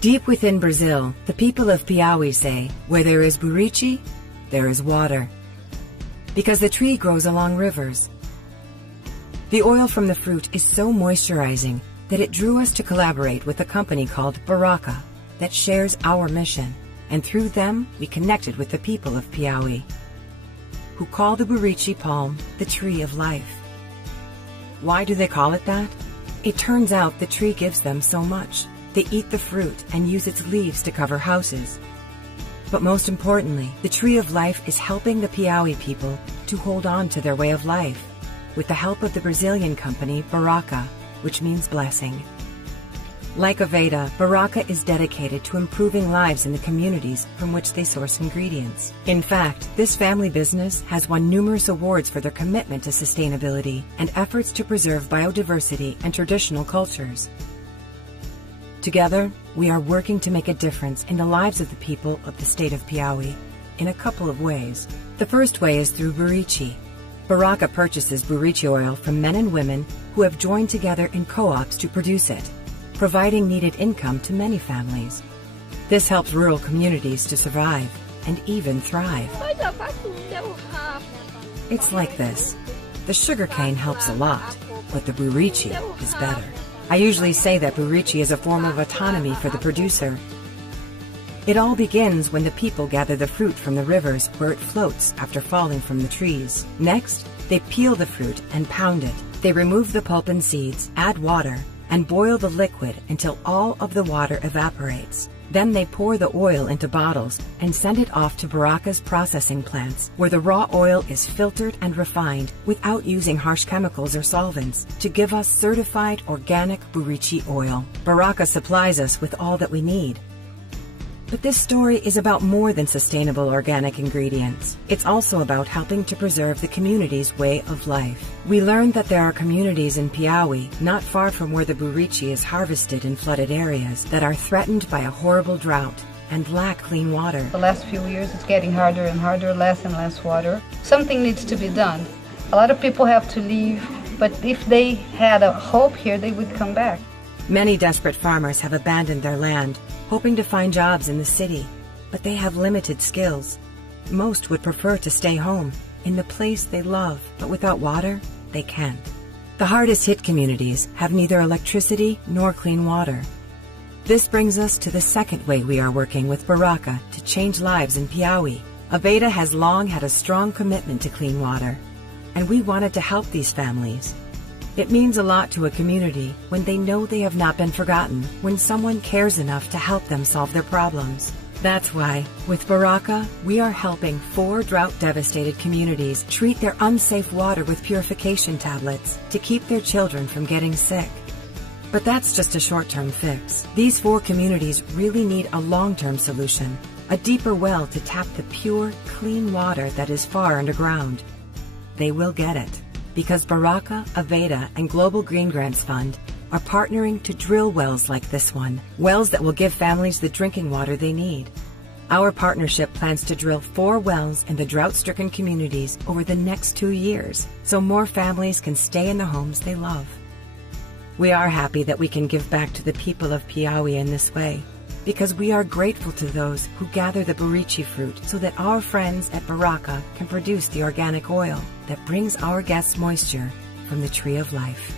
Deep within Brazil, the people of Piauí say, where there is Buriti, there is water. Because the tree grows along rivers. The oil from the fruit is so moisturizing that it drew us to collaborate with a company called Baraka that shares our mission, and through them we connected with the people of Piauí, who call the Buriti palm the tree of life. Why do they call it that? It turns out the tree gives them so much. They eat the fruit and use its leaves to cover houses. But most importantly, the tree of life is helping the Piauí people to hold on to their way of life with the help of the Brazilian company Baraka, which means blessing. Like Aveda, Baraka is dedicated to improving lives in the communities from which they source ingredients. In fact, this family business has won numerous awards for their commitment to sustainability and efforts to preserve biodiversity and traditional cultures. Together, we are working to make a difference in the lives of the people of the state of Piauí in a couple of ways. The first way is through Buriti. Baraka purchases Buriti oil from men and women who have joined together in co-ops to produce it, providing needed income to many families. This helps rural communities to survive and even thrive. It's like this. The sugarcane helps a lot, but the Buriti is better. I usually say that Buriti is a form of autonomy for the producer. It all begins when the people gather the fruit from the rivers where it floats after falling from the trees. Next, they peel the fruit and pound it. They remove the pulp and seeds, add water, and boil the liquid until all of the water evaporates. Then they pour the oil into bottles and send it off to Baraka's processing plants, where the raw oil is filtered and refined without using harsh chemicals or solvents to give us certified organic Buriti oil. Baraka supplies us with all that we need. But this story is about more than sustainable organic ingredients. It's also about helping to preserve the community's way of life. We learned that there are communities in Piauí, not far from where the Buriti is harvested in flooded areas, that are threatened by a horrible drought and lack clean water. The last few years it's getting harder and harder, less and less water. Something needs to be done. A lot of people have to leave, but if they had a hope here, they would come back. Many desperate farmers have abandoned their land, hoping to find jobs in the city, but they have limited skills. Most would prefer to stay home, in the place they love, but without water, they can't. The hardest hit communities have neither electricity nor clean water. This brings us to the second way we are working with Baraka to change lives in Piauí. Aveda has long had a strong commitment to clean water, and we wanted to help these families. It means a lot to a community when they know they have not been forgotten, when someone cares enough to help them solve their problems. That's why, with Baraka, we are helping 4 drought-devastated communities treat their unsafe water with purification tablets to keep their children from getting sick. But that's just a short-term fix. These 4 communities really need a long-term solution, a deeper well to tap the pure, clean water that is far underground. They will get it, because Baraka, Aveda, and Global Green Grants Fund are partnering to drill wells like this one, wells that will give families the drinking water they need. Our partnership plans to drill 4 wells in the drought-stricken communities over the next 2 years, so more families can stay in the homes they love. We are happy that we can give back to the people of Piauí in this way, because we are grateful to those who gather the Buriti fruit so that our friends at Baraka can produce the organic oil that brings our guests moisture from the tree of life.